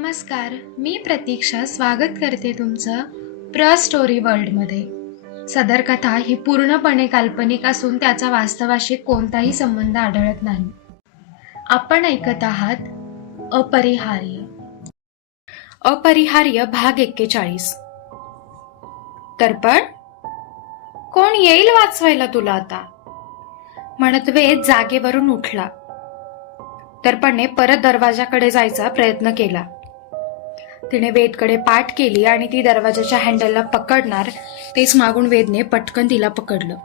नमस्कार मी प्रतीक्षा स्वागत करते तुमचं प्र स्टोरी वर्ल्डमध्ये. सदर कथा ही पूर्णपणे काल्पनिक असून त्याचा वास्तवाशी कोणताही संबंध आढळत नाही. आपण ऐकत आहात अपरिहार्य. अपरिहार्य भाग एक्केचाळीस. तर्पण? कोण येईल वाचवायला तुला आता? म्हणत वेद जागेवरून उठला. तर्पणने परत दरवाजाकडे जायचा प्रयत्न केला. तिने वेदकडे पाठ केली आणि ती दरवाजाच्या हँडलला पकडणार तेच मागून वेदने पटकन तिला पकडलं.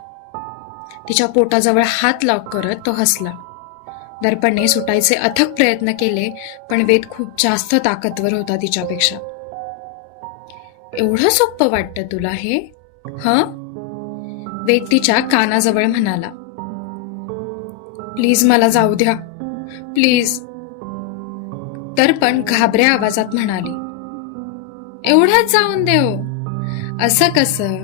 तिच्या पोटाजवळ हात लॉक करत तो हसला. दर्पणने सुटायचे अथक प्रयत्न केले पण वेद खूप जास्त ताकदवर होता तिच्यापेक्षा. एवढं सोपं वाटतं तुला हे? ह? वेद तिच्या कानाजवळ म्हणाला. प्लीज मला जाऊ द्या. प्लीज. दर्पण घाबऱ्या आवाजात म्हणाली. एवढ्यात जाऊन देव. असं कसं?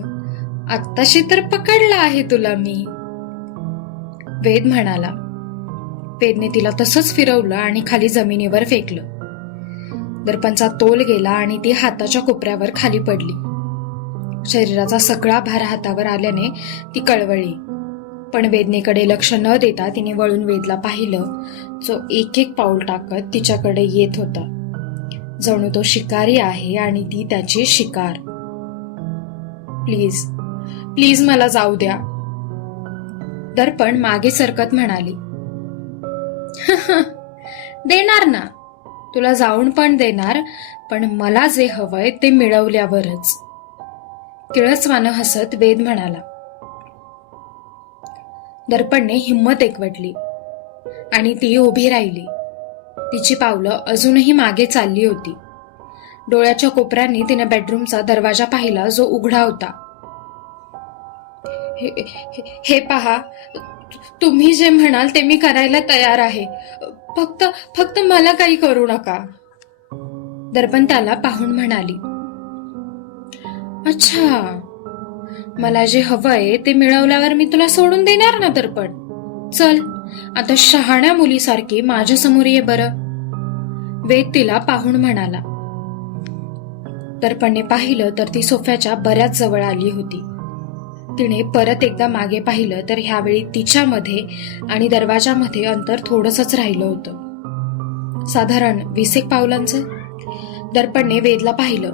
आत्ताशी तर पकडलं आहे तुला मी. वेद म्हणाला वेदने तिला तसंच फिरवलं आणि खाली जमिनीवर फेकलं. दर्पणचा तोल गेला आणि ती हाताच्या कोपऱ्यावर खाली पडली. शरीराचा सगळा भार हातावर आल्याने ती कळवळली पण वेदनेकडे लक्ष न देता तिने वळून वेदला पाहिलं. जो एक एक पाऊल टाकत तिच्याकडे येत होता. जणू तो शिकारी आहे आणि ती त्याची शिकार. प्लीज प्लीज मला जाऊ द्या. दर्पण मागे सरकत म्हणाली. देणार ना. तुला जाऊन पण देणार पण मला जे हवंय ते मिळवल्यावरच. किळसवानं हसत वेद म्हणाला. दर्पणने हिंमत एकवटली आणि ती उभी राहिली. तिची पावलं अजूनही मागे चालली होती. डोळ्याच्या कोपऱ्यांनी तिने बेडरूमचा दरवाजा पाहिला जो उघडा होता. हे- हे- हे पहा तुम्ही जे म्हणाल ते मी करायला तयार आहे. फक्त फक्त मला काही करू नका. दर्पण त्याला पाहून म्हणाली. अच्छा मला जे हवंय ते मिळवल्यावर मी तुला सोडून देणार ना दर्पण? चल आता शहाण्या मुलीसारखी माझ्यासमोर ये बरं. वेद तिला पाहून म्हणाला दर्पणने पाहिलं तर ती सोफ्याच्या बऱ्याच जवळ आली होती. तिने परत एकदा मागे पाहिलं तर ह्यावेळी तिच्यामध्ये आणि दरवाजामध्ये अंतर थोडंसंच राहिलं होतं. साधारण वीस एक पावलांचं. दर्पणने वेदला पाहिलं.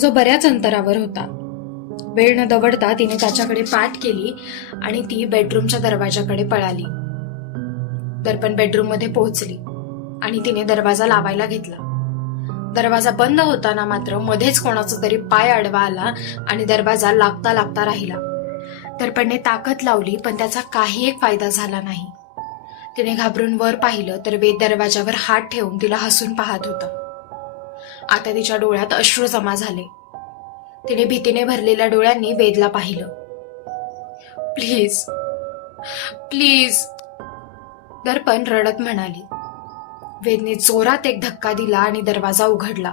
जो बऱ्याच अंतरावर होता. वेळ न दवडता तिने त्याच्याकडे पाठ केली आणि ती बेडरूमच्या दरवाजाकडे पळाली. दर्पण बेडरूममध्ये पोहोचली. आणि तिने दरवाजा लावायला घेतला. दरवाजा बंद होताना मात्र मध्येच कोणाचा तरी पाय आडवा आला आणि दरवाजा लागता लागता राहिला. दर्पणने ताकद लावली पण त्याचा काही एक फायदा झाला नाही. तिने घाबरून वर पाहिलं तर वेद दरवाजावर हात ठेवून तिला हसून पाहत होता. आता तिच्या डोळ्यात अश्रू जमा झाले. तिने भीतीने भरलेल्या डोळ्यांनी वेदला पाहिलं. प्लीज प्लीज दर्पण रडत म्हणाली. वेदने जोरात एक धक्का दिला आणि दरवाजा उघडला.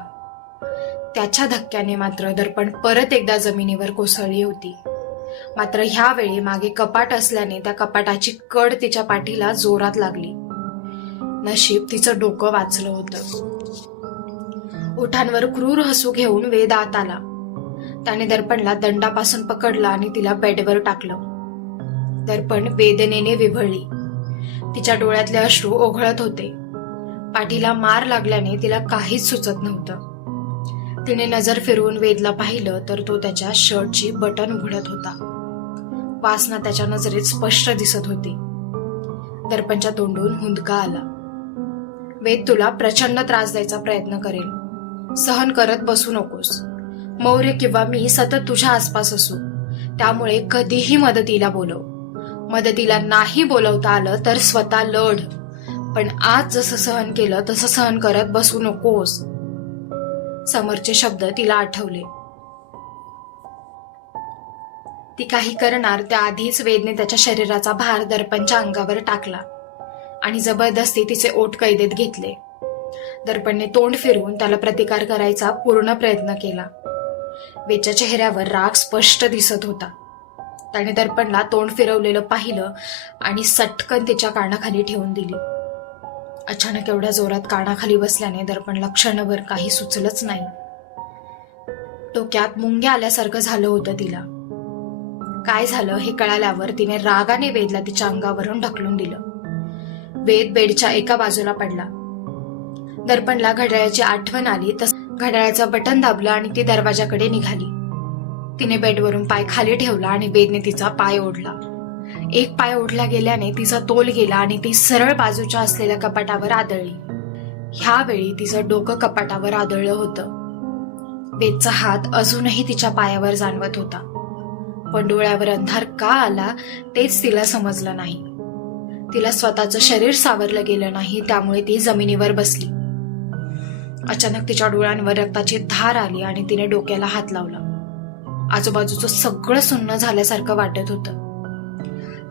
त्याच्या धक्क्याने मात्र दर्पण परत एकदा जमिनीवर कोसळली होती. मात्र ह्यावेळी मागे कपाट असल्याने त्या कपाटाची कड तिच्या पाठीला जोरात लागली. नशीब तिचं डोकं वाचलं होतं. ओठांवर क्रूर हसू घेऊन वेद आत आला. त्याने दर्पणला दंडापासून पकडलं आणि तिला बेडवर टाकलं. दर्पण वेदनेने विभळली. तिच्या डोळ्यातले अश्रू ओघळत होते. पाठीला मार लागल्याने तिला काहीच सुचत नव्हतं. तिने नजर फिरवून वेदला पाहिलं तर तो त्याच्या शर्टची बटन उघडत होता. वासना त्याच्या नजरेत स्पष्ट दिसत होती. दर्पणच्या तोंडून हुंदका आला. वेद तुला प्रचंड त्रास द्यायचा प्रयत्न करेल. सहन करत बसू नकोस. मौर्य किंवा मी सतत तुझ्या आसपास असू. त्यामुळे कधीही मदतीला बोलव. मदतीला नाही बोलवता आलं तर स्वतः लढ. पण आज जसं सहन केलं तसं सहन करत बसू नकोस. समरचे शब्द तिला आठवले. ती काही करणार त्याआधीच वेदने त्याच्या शरीराचा भार दर्पणच्या अंगावर टाकला आणि जबरदस्ती तिचे ओठ कैदेत घेतले. दर्पणने तोंड फिरवून त्याला प्रतिकार करायचा पूर्ण प्रयत्न केला. वेदच्या चेहऱ्यावर राग स्पष्ट दिसत होता. त्याने दर्पणला तोंड फिरवलेलं पाहिलं आणि सटकन तिच्या कानाखाली ठेवून दिली. अचानक एवढ्या जोरात कानाखाली बसल्याने दर्पणला क्षणभर काही सुचलंच नाही. डोक्यात मुंग्या आल्यासारखं झालं होतं तिला. काय झालं हे कळाल्यावर तिने रागाने वेदला तिच्या अंगावरून ढकलून दिलं. वेद बेडच्या एका बाजूला पडला. दर्पणला घड्याळाची आठवण आली तस घड्याळाचं बटन दाबलं आणि ती दरवाजाकडे निघाली. तिने बेडवरून पाय खाली ठेवला आणि वेदने तिचा पाय ओढला. एक पाय ओढला गेल्याने तिचा तोल गेला आणि ती सरळ बाजूच्या असलेल्या कपाटावर आदळली. ह्यावेळी तिचं डोकं कपाटावर आदळलं होतं. वेदचा हात अजूनही तिच्या पायावर जाणवत होता. पण डोळ्यावर अंधार का आला तेच तिला समजलं नाही. तिला स्वतःचं शरीर सावरलं गेलं नाही त्यामुळे ती जमिनीवर बसली. अचानक तिच्या डोळ्यांवर रक्ताची धार आली आणि तिने डोक्याला हात लावला. आजूबाजूचं सगळं सुन्न झाल्यासारखं वाटत होतं.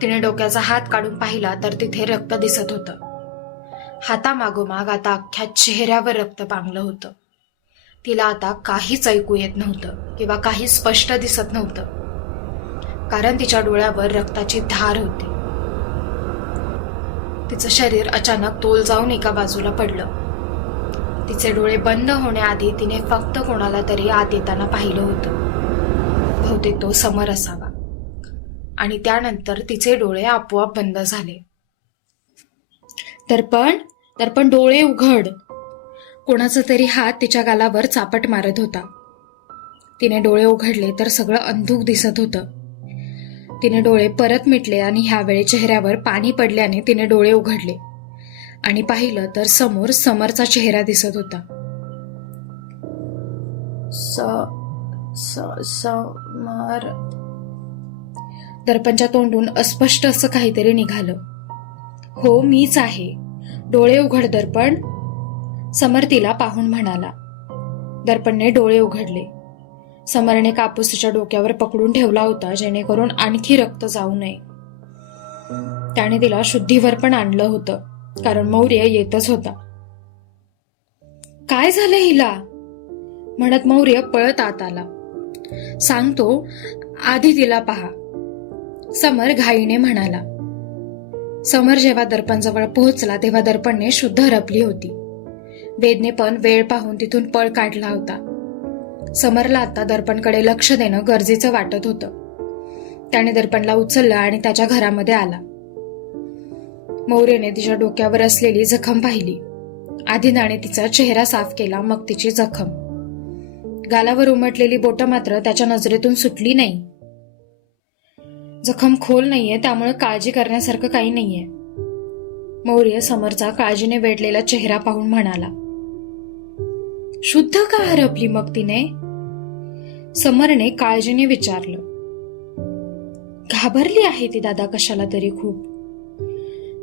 तिने डोक्याचा हात काढून पाहिला तर तिथे रक्त दिसत होतं. हातामागोमाग आता अख्ख्या चेहऱ्यावर रक्त पांगलं होतं. तिला आता काहीच ऐकू येत नव्हतं किंवा काही स्पष्ट दिसत नव्हतं. कारण तिच्या डोळ्यावर रक्ताची धार होती. तिचं शरीर अचानक तोल जाऊन एका बाजूला पडलं. तिचे डोळे बंद होण्याआधी तिने फक्त कोणाला तरी आत येताना पाहिलं होतं. बहुतेक तो समर असा आणि त्यानंतर तिचे डोळे आपोआप बंद झाले. दर्पण दर्पण डोळे उघड. कोणाचा तरी हात तिच्या गालावर चापट मारत होता. तिने डोळे उघडले तर सगळं अंधूक दिसत होतं. तिने डोळे परत मिटले आणि ह्यावेळी चेहऱ्यावर पाणी पडल्याने तिने डोळे उघडले. आणि पाहिलं तर समोर समरचा चेहरा दिसत होता. स स समर दर्पणच्या तोंडून अस्पष्ट असं काहीतरी निघालं. हो मीच आहे. डोळे उघड दर्पण. समर तिला पाहून म्हणाला. दर्पणने डोळे उघडले. समरने कापूस तिच्या डोक्यावर पकडून ठेवला होता जेणेकरून आणखी रक्त जाऊ नये. त्याने तिला शुद्धीवर पण आणलं होतं कारण मौर्य येतच होता. काय झालं हिला? म्हणत मौर्य पळत आत आला. सांगतो आधी तिला पहा. समर घाईने म्हणाला. समर जेव्हा दर्पणजवळ पोहोचला तेव्हा दर्पणने शुद्ध हरपली होती. वेदने पण वेळ पाहून तिथून पळ काढला होता. समरला आता दर्पणकडे लक्ष देणं गरजेचं वाटत होतं. त्याने दर्पणला उचललं आणि त्याच्या घरामध्ये आला. मौर्यने तिच्या डोक्यावर असलेली जखम पाहिली. आधी नाणे तिचा चेहरा साफ केला मग तिची जखम. गालावर उमटलेली बोट मात्र त्याच्या नजरेतून सुटली नाही. जखम खोल नाहीये त्यामुळे काळजी करण्यासारखं काही नाहीये. मौर्य समरचा काळजीने वेढलेला चेहरा पाहून म्हणाला शुद्ध का हरपली मग तिने? समरने काळजीने विचारलं घाबरली आहे ती दादा कशाला तरी खूप?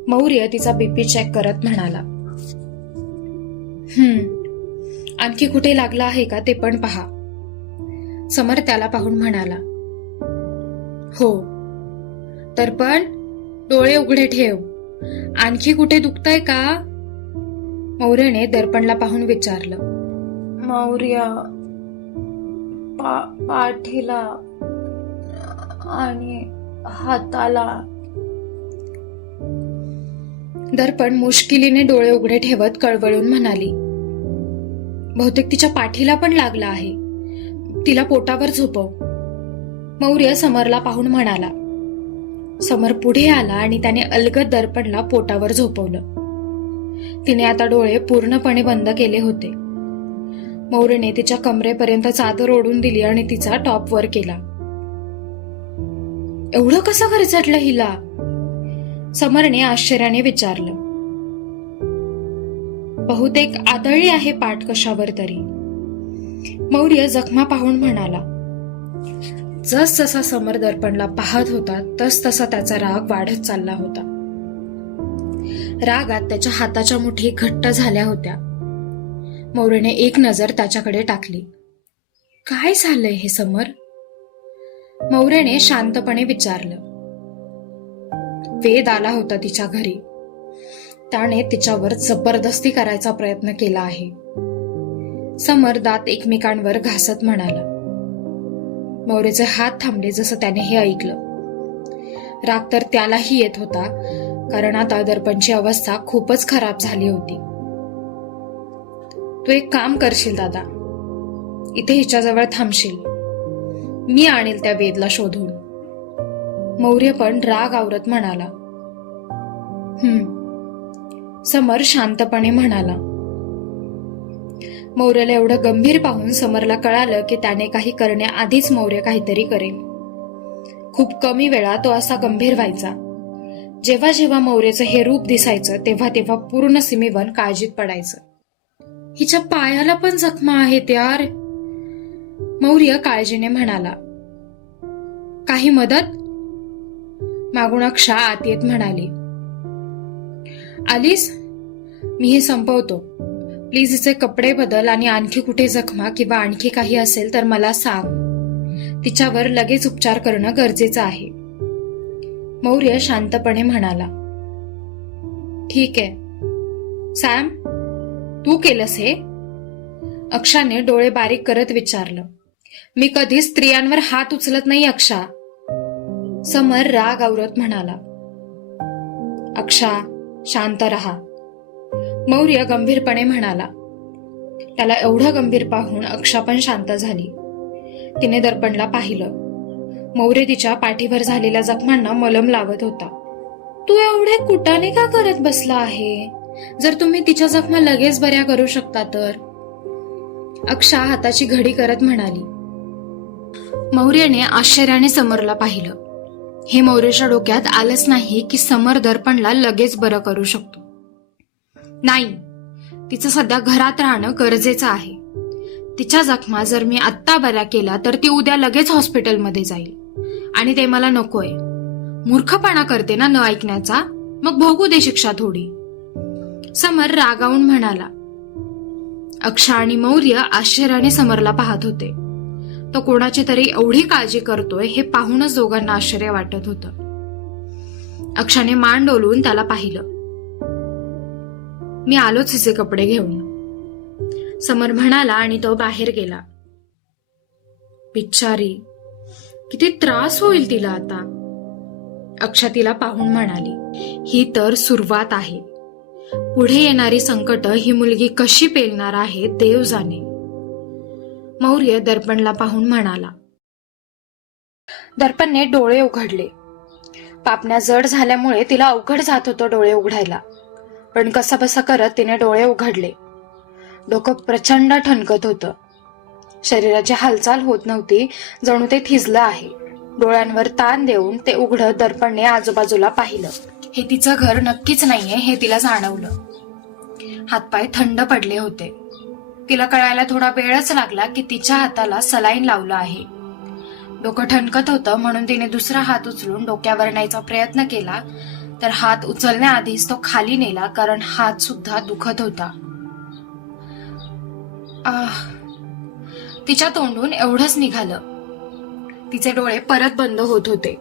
मौर्य तिचा बीपी चेक करत म्हणाला हम्म आणखी कुठे लागला आहे का ते पण पहा. समर त्याला पाहून म्हणाला हो तर पण डोळे उघडे ठेव. आणखी कुठे दुखतंय का? मौर्यने दर्पणला पाहून विचारलं. मौर्य पा पाठीला आणि हाताला. दर्पण मुश्किलीने डोळे उघडे ठेवत कळवळून म्हणाली बहुतेक तिच्या पाठीला पण लागला आहे. तिला पोटावर झोपव. मौर्य समरला पाहून म्हणाला समर पुढे आला आणि त्याने अलगद दर्पणला पोटावर झोपवलं. तिने आता डोळे पूर्णपणे बंद केले होते. मौर्यने तिच्या कमरेपर्यंत चादर ओढून दिली आणि तिचा टॉप वर केला. एवढं कसं खरचटलं हिला? समरने आश्चर्याने विचारलं. बहुतेक आदळली आहे पाठ कशावर तरी. मौर्य जखमा पाहून म्हणाला जस जसा समर दर्पणला पाहत होता तस तसा त्याचा राग वाढत चालला होता. रागात त्याच्या हाताच्या मुठी घट्ट झाल्या होत्या. मौर्यने एक नजर त्याच्याकडे टाकली. काय झालंय हे समर? मौर्यने शांतपणे विचारलं. वेद आला होता तिच्या घरी. त्याने तिच्यावर जबरदस्ती करायचा प्रयत्न केला आहे. समर दात एकमेकांवर घासत म्हणाला. मौर्यचे हात थांबले जसं त्याने हे ऐकलं. राग तर त्यालाही येत होता कारण आता दर्पणची अवस्था खूपच खराब झाली होती. तू एक काम करशील दादा. इथे हिच्याजवळ थांबशील. मी आणेल त्या वेदला शोधून. मौर्य पण राग आवरत म्हणाला. हम्म. समर शांतपणे म्हणाला. मौर्याला एवढं गंभीर पाहून समरला कळालं की त्याने काही करण्याआधीच मौर्य काहीतरी करेल. खूप कमी वेळा तो असा गंभीर व्हायचा. जेव्हा जेव्हा मौर्याचं हे रूप दिसायचं तेव्हा तेव्हा पूर्ण सिमीवन काळजीत पडायचं. हिच्या पायाला पण जखमा आहेत यार. मौर्य काळजीने म्हणाला काही मदत? मागून अक्षा आत येत म्हणाली आलीस? मी हे संपवतो. प्लीज हिचे कपडे बदल आणि आणखी कुठे जखमा किंवा आणखी काही असेल तर मला सांग. तिच्यावर लगेच उपचार करणं गरजेचं आहे. मौर्य शांतपणे म्हणाला. ठीक आहे. सॅम तू केलंस हे? अक्षाने डोळे बारीक करत विचारलं. मी कधी स्त्रियांवर हात उचलत नाही अक्षा. समर राग आवरत म्हणाला. अक्षा शांत रहा. मौर्य गंभीरपणे म्हणाला त्याला एवढं गंभीर पाहून अक्षा पण शांत झाली. तिने दर्पणला पाहिलं. मौर्य तिच्या पाठीवर झालेल्या जखमांना मलम लावत होता. तू एवढे कुटाने का करत बसला आहे? जर तुम्ही तिच्या जखमा लगेच बऱ्या करू शकता तर? अक्षा हाताची घडी करत म्हणाली. मौर्याने आश्चर्याने समरला पाहिलं. हे मौर्याच्या डोक्यात आलंच नाही की समर दर्पणला लगेच बरं करू शकतो. नाही तिचं सध्या घरात राहणं गरजेचं आहे. तिच्या जखमा जर मी आत्ता बऱ्या केल्या तर ती उद्या लगेच हॉस्पिटलमध्ये जाईल. आणि ते मला नकोय. मूर्खपणा करते ना न ऐकण्याचा? मग भोगू दे शिक्षा थोडी. समर रागावून म्हणाला. अक्षा आणि मौर्य आश्चर्याने समरला पाहत होते. तो कोणाची तरी एवढी काळजी करतोय हे पाहूनच दोघांना आश्चर्य वाटत होतं. अक्षाने मान डोलवून त्याला पाहिलं. मी आलोच हिचे कपडे घेऊन. समर म्हणाला आणि तो बाहेर गेला. बिचारी किती त्रास होईल तिला आता. अक्षा तिला पाहून म्हणाली ही तर सुरुवात आहे. पुढे येणारी संकट ही मुलगी कशी पेलणार आहे देव जाणे. मौर्य दर्पणला पाहून म्हणाला दर्पणने डोळे उघडले. पापण्या जड झाल्यामुळे तिला अवघड जात होतं डोळे उघडायला. पण कसं करत तिने डोळे उघडले. डोकं प्रचंड ठणकत होतं. शरीराची हालचाल होत नव्हती जणू ते थिजलं आहे. डोळ्यांवर ताण देऊन ते उघडत दर्पणने आजूबाजूला पाहिलं. हे तिचं घर नक्कीच नाहीये हे तिला जाणवलं. हातपाय थंड पडले होते. तिला कळायला थोडा वेळच लागला की तिच्या हाताला सलाईन लावलं आहे. डोकं ठणकत होतं म्हणून तिने दुसरा हात उचलून डोक्यावर न्यायचा प्रयत्न केला तर हात उचलण्याआधीच तो खाली नेला कारण हात सुद्धा दुखत होता. आह तिच्या तोंडून एवढंच निघालं. तिचे डोळे परत बंद होत होते.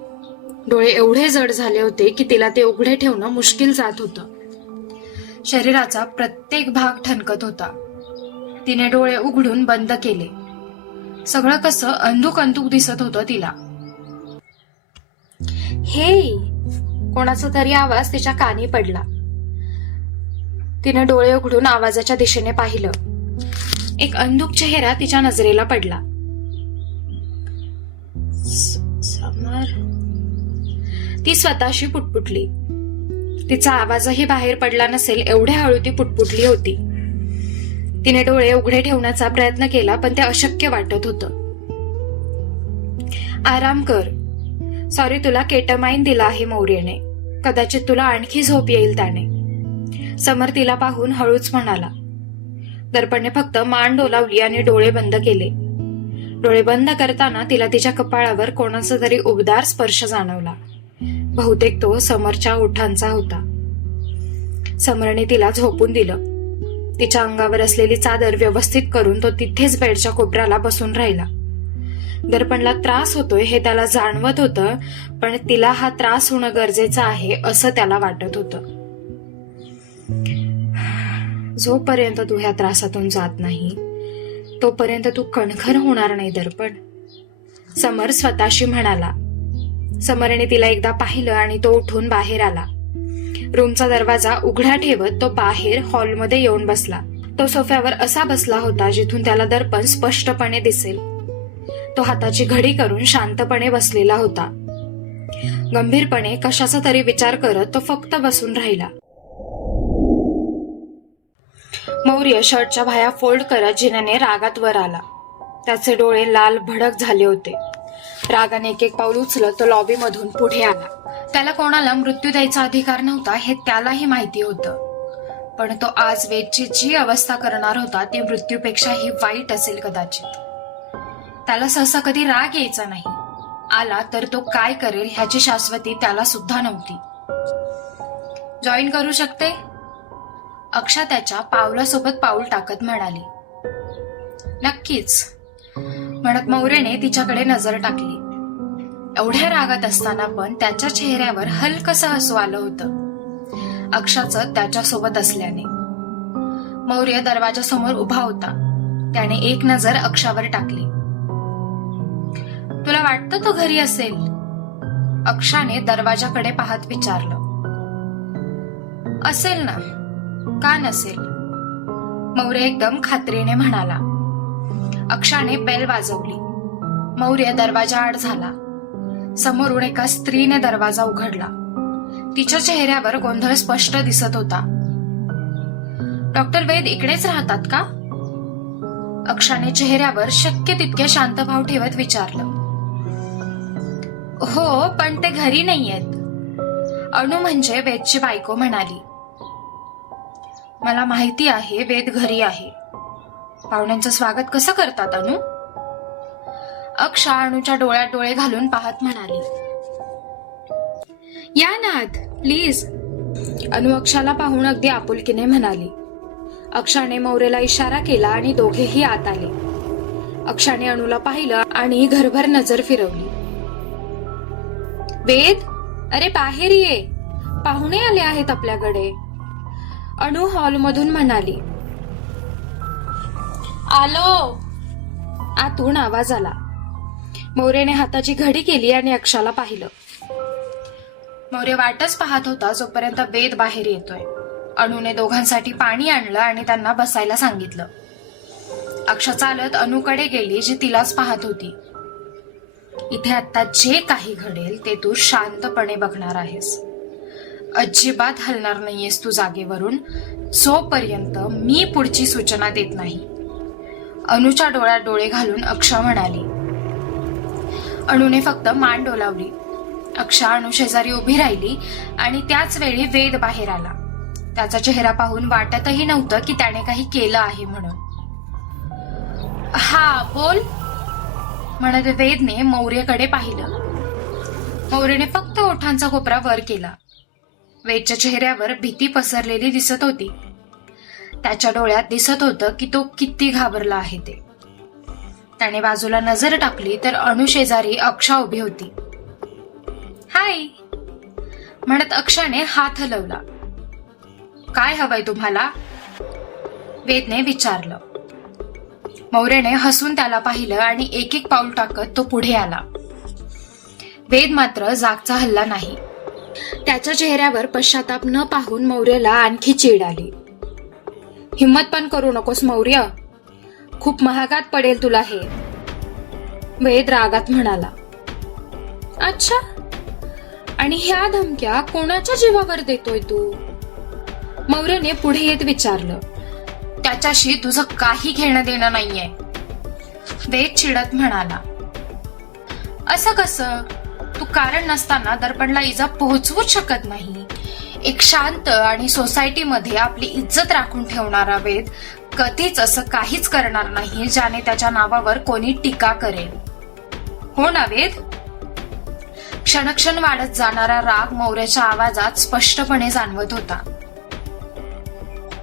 डोळे एवढे जड झाले होते की तिला ते उघडे ठेवणं मुश्किल जात होतं. शरीराचा प्रत्येक भाग ठणकत होता. तिने डोळे उघडून बंद केले. सगळं कसं अंधुक अंधुक दिसत होतं तिला. हे कोणाचा तरी आवाज तिच्या कानी पडला. तिने डोळे उघडून आवाजाच्या दिशेने पाहिलं. एक अंधुक चेहरा तिच्या नजरेला पडला. ती स्वतःशी पुटपुटली. तिचा आवाजही बाहेर पडला नसेल एवढ्या हळू ती पुटपुटली होती. तिने डोळे उघडे ठेवण्याचा प्रयत्न केला पण ते अशक्य वाटत होतं. आराम कर. सॉरी तुला केटमाइन दिला आहे मौर्यने कदाचित तुला आणखी झोप येईल त्याने. समर तिला पाहून हळूच म्हणाला. दर्पणने फक्त मान डोलावली आणि डोळे बंद केले. डोळे बंद करताना तिला तिच्या कपाळावर कोणाचा तरी उबदार स्पर्श जाणवला. बहुतेक तो समरच्या ओठांचा होता. समरने तिला झोपून दिलं. तिच्या अंगावर असलेली चादर व्यवस्थित करून तो तिथेच बेडच्या कोपऱ्याला बसून राहिला. दर्पणला त्रास होतोय हे त्याला जाणवत होतं पण तिला हा त्रास होणं गरजेचं आहे असं त्याला वाटत होतं. जोपर्यंत तू ह्या त्रासातून जात नाही तोपर्यंत तू कणखर होणार नाही दर्पण. समर स्वतःशी म्हणाला. समरने तिला एकदा पाहिलं आणि तो उठून बाहेर आला. रूमचा दरवाजा उघडा ठेवत तो बाहेर हॉलमध्ये येऊन बसला. तो सोफ्यावर असा बसला होता जिथून त्याला दर्पण स्पष्टपणे दिसेल. तो हाताची घडी करून शांतपणे बसलेला होता. गंभीरपणे कशाचा तरी विचार करत तो फक्त बसून राहिला. मौर्य शर्टच्या भाया फोल्ड करत जिन्याने रागात वर आला. त्याचे डोळे लाल भडक झाले होते. रागाने एक एक पाऊल उचलत तो लॉबीमधून पुढे आला. त्याला कोणाला मृत्यू द्यायचा अधिकार नव्हता हे त्यालाही माहिती होतं. पण तो आज वेदची जी अवस्था करणार होता ती मृत्यूपेक्षाही वाईट असेल कदाचित. त्याला सहसा कधी राग यायचा नाही. आला तर तो काय करेल ह्याची शाश्वती त्याला सुद्धा नव्हती. जॉईन करू शकते? अक्षा त्याच्या पावलासोबत पाऊल टाकत म्हणाली. नक्कीच. म्हणत मौर्यने तिच्याकडे नजर टाकली. एवढ्या रागात असताना पण त्याच्या चेहऱ्यावर हलकसं हसू आलं होतं. अक्षाचं त्याच्यासोबत असल्याने. मौर्य दरवाजासमोर उभा होता. त्याने एक नजर अक्षावर टाकली. तुला वाटतं तो घरी असेल? अक्षाने दरवाजाकडे पाहत विचारलं. असेल ना? का नसेल? मौर्य एकदम खात्रीने म्हणाला. अक्षाने बेल वाजवली. मौर्य दरवाजा आड झाला. समोरून एका स्त्रीने दरवाजा उघडला. तिच्या चेहऱ्यावर गोंधळ स्पष्ट दिसत होता. डॉक्टर वेद इकडेच राहतात का? अक्षाने चेहऱ्यावर शक्य तितके शांत भाव ठेवत विचारलं. हो पण ते घरी नाहीयेत. अणू म्हणजे वेदची बायको म्हणाली. मला माहिती आहे वेद घरी आहे. पाहुण्यांचं स्वागत कसं करतात अनु? अक्षा अणूच्या डोळ्यात डोळे घालून पाहत म्हणाली. या नाथ प्लीज. अनु अक्षाला पाहून अगदी आपुलकीने म्हणाली. अक्षाने मौर्यला इशारा केला आणि दोघेही आत आले. अक्षाने अणूला पाहिलं आणि घरभर नजर फिरवली. वेद? अरे बाहेर ये. पाहुणे आले आहेत आपल्याकडे. अणू हॉलमधून म्हणाली. आलो. आतून आवाज आला. मोरेने हाताची घडी केली आणि अक्षाला पाहिलं. मोरे वाटच पाहत होता जोपर्यंत वेद बाहेर येतोय. अणूने दोघांसाठी पाणी आणलं आणि त्यांना बसायला सांगितलं. अक्षा चालत अनुकडे गेली जी तिलाच पाहत होती. इथे आता जे काही घडेल ते तू शांतपणे बघणार आहेस. अजिबात हलणार नाहीयेस तू जागेवरून जोपर्यंत मी पुढची सूचना देत नाही. अनुच्या डोळ्यात डोळे घालून अक्षा म्हणाली. अणूने फक्त मान डोलावली. अक्षा अणू शेजारी उभी राहिली आणि त्याच वेळी वेद बाहेर आला. त्याचा चेहरा पाहून वाटतही नव्हतं की त्याने काही केलं आहे म्हणून. हा बोल. म्हणत वेदने मौर्यकडे पाहिलं. मौर्यने फक्त ओठांचा कोपरा वर केला. वेदच्या चेहऱ्यावर भीती पसरलेली दिसत होती. त्याच्या डोळ्यात दिसत होतं की तो किती घाबरला आहे ते. त्याने बाजूला नजर टाकली तर अणुशेजारी अक्षा उभी होती. हाय म्हणत अक्षाने हात हलवला. काय हवंय तुम्हाला? वेदने विचारलं. मौर्यने हसून त्याला पाहिलं आणि एक एक पाऊल टाकत तो पुढे आला. वेद मात्र जागचा हल्ला नाही. त्याच्या चेहऱ्यावर पश्चाताप न पाहून मौर्यला आणखी चीड आली. हिम्मत पण करू नकोस मौर्य. खूप महागात पडेल तुला हे. वेद रागात म्हणाला. अच्छा. आणि ह्या धमक्या कोणाच्या जीवावर देतोय तू? मौर्यने पुढे येत विचारलं. त्याच्याशी तुझं काही घेणं देणं नाहीये. वेद चिडत म्हणाला. असं कसं? तू कारण नसताना दर्पणला इजा पोहोचवूच शकत नाही. एक शांत आणि सोसायटीमध्ये आपली इज्जत राखून ठेवणारा वेद कधीच असं काहीच करणार नाही ज्याने त्याच्या नावावर कोणी टीका करेल. हो ना वेद? क्षणक्षण वाढत जाणारा राग मौर्याच्या आवाजात स्पष्टपणे जाणवत होता.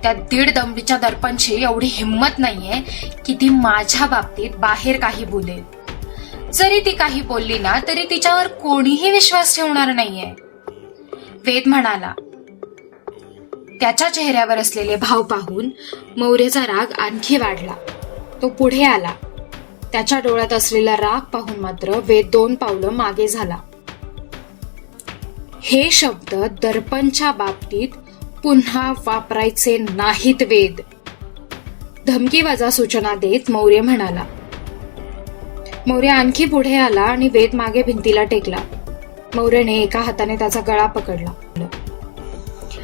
त्या दीड दमडीच्या दर्पणची एवढी हिंमत नाहीये की ती माझ्या बाबतीत बाहेर काही बोलेल. जरी ती काही बोलली ना तरी तिच्यावर कोणीही विश्वास ठेवणार नाहीये. वेद म्हणाला त्याच्या चेहऱ्यावर असलेले भाव पाहून मौर्यचा राग आणखी वाढला. तो पुढे आला. त्याच्या डोळ्यात असलेला राग पाहून मात्र वेद दोन पावलं मागे झाला. हे शब्द दर्पणच्या बाबतीत पुन्हा वापरायचे नाहीत वेद. धमकीवाजा सूचना देत मौर्य म्हणाला. मौर्य आणखी पुढे आला आणि वेद मागे भिंतीला टेकला. मौर्यने एका हाताने त्याचा गळा पकडला.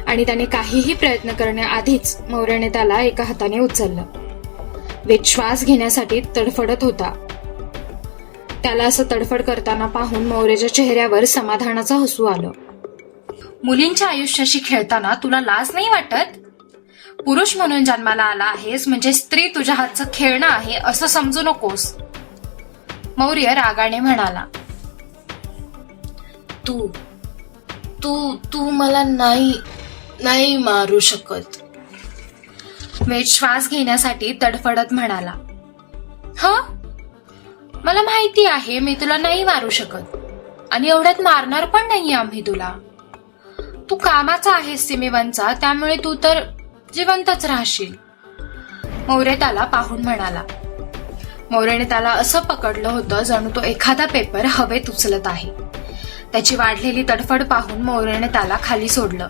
आणि त्याने काहीही प्रयत्न करण्याआधीच मौर्याने त्याला एका हाताने उचललं. वेद श्वास घेण्यासाठी तडफडत होता. त्याला असं तडफड करताना पाहून मौर्याच्या चेहऱ्यावर समाधानाचं हसू आलं. मुलींच्या आयुष्याशी खेळताना तुला लाज नाही वाटत? पुरुष म्हणून जन्माला आला आहेस म्हणजे स्त्री तुझ्या हातचं खेळणं आहे असं समजू नकोस. मौर्य रागाने म्हणाला तू तू तू मला नाही नाही मारू शकत. वेद श्वास घेण्यासाठी तडफडत म्हणाला ह? मला माहिती आहे मी तुला नाही मारू शकत आणि एवढ्यात मारणार पण नाही आम्ही तुला. तू कामाचा आहेस सिमेवनचा त्यामुळे तू तर जिवंतच राहशील. मौर्य त्याला पाहून म्हणाला मौर्यने त्याला असं पकडलं होतं जणू तो एखादा पेपर हवेत उचलत आहे. त्याची वाढलेली तडफड पाहून मौर्यने त्याला खाली सोडलं.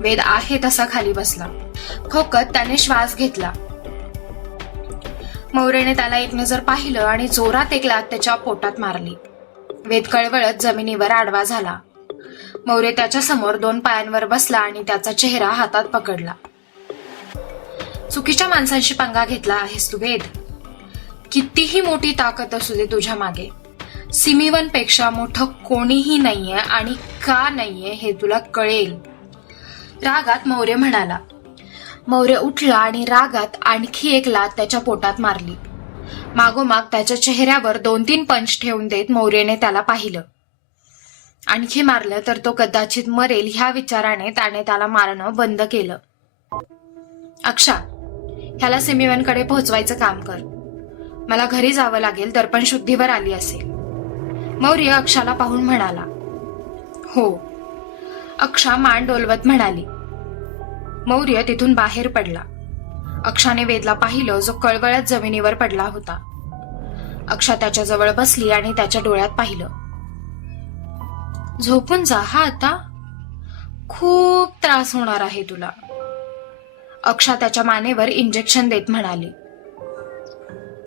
वेद आहे तसा खाली बसला. खोकत त्याने श्वास घेतला. मौर्यने त्याला एक नजर पाहिलं आणि जोरात एक लात त्याच्या पोटात मारली. वेद कळवळत जमिनीवर आडवा झाला. मौर्य त्याच्यासमोर दोन पायांवर बसला आणि त्याचा चेहरा हातात पकडला. चुकीच्या माणसांशी पंगा घेतला आहेस तू वेद कितीही मोठी ताकद असू दे तुझ्या मागे. सिमीवनपेक्षा मोठं कोणीही नाहीये आणि का नाहीये हे तुला कळेल. रागात मौर्य म्हणाला. मौर्य उठला आणि रागात आणखी एक लात त्याच्या पोटात मारली. मागोमाग त्याच्या चेहऱ्यावर दोन तीन पंच ठेवून देत मौर्यने त्याला पाहिलं. आणखी मारलं तर तो कदाचित मरेल ह्या विचाराने त्याने त्याला मारणं बंद केलं. अक्षा ह्याला सिमिवनकडे पोहोचवायचं काम कर. मला घरी जावं लागेल दर्पण शुद्धीवर आली असेल. मौर्य अक्षाला पाहून म्हणाला हो. अक्षा मान डोलवत म्हणाली. मौर्य तिथून बाहेर पडला. अक्षाने वेदला पाहिलं जो कळवळत जमिनीवर पडला होता. अक्षा त्याच्याजवळ बसली आणि त्याच्या डोळ्यात पाहिलं. झोपून जा हा आता. खूप त्रास होणार आहे तुला. अक्षा त्याच्या मानेवर इंजेक्शन देत म्हणाली.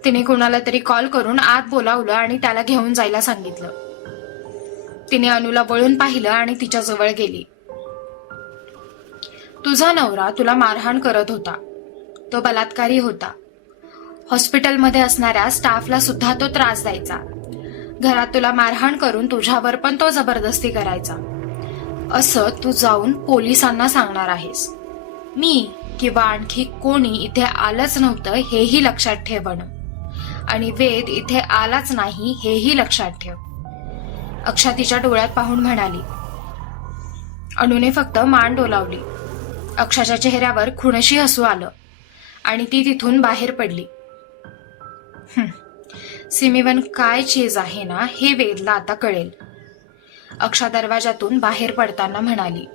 तिने कुणाला तरी कॉल करून आत बोलावलं आणि त्याला घेऊन जायला सांगितलं. तिने अनुला वळून पाहिलं आणि तिच्या जवळ गेली. तुझा नवरा तुला मारहाण करत होता. तो बलात्कारी होता. हॉस्पिटलमध्ये असणाऱ्या स्टाफला सुद्धा तो त्रास द्यायचा. घरात तुला मारहाण करून तुझ्यावर पण तो जबरदस्ती करायचा. असं तू जाऊन पोलिसांना सांगणार आहेस. मी किंवा आणखी कोणी इथे आलंच नव्हतं हेही लक्षात ठेवण. आणि वेद इथे आलाच नाही हेही लक्षात ठेव. अक्षा तिच्या डोळ्यात पाहून म्हणाली अनुने फक्त मान डोलावली. अक्षाच्या चेहऱ्यावर खुणशी हसू आलं आणि ती तिथून बाहेर पडली. सिमीवन काय चीज आहे ना हे वेदला आता कळेल. अक्षा दरवाजातून बाहेर पडताना म्हणाली.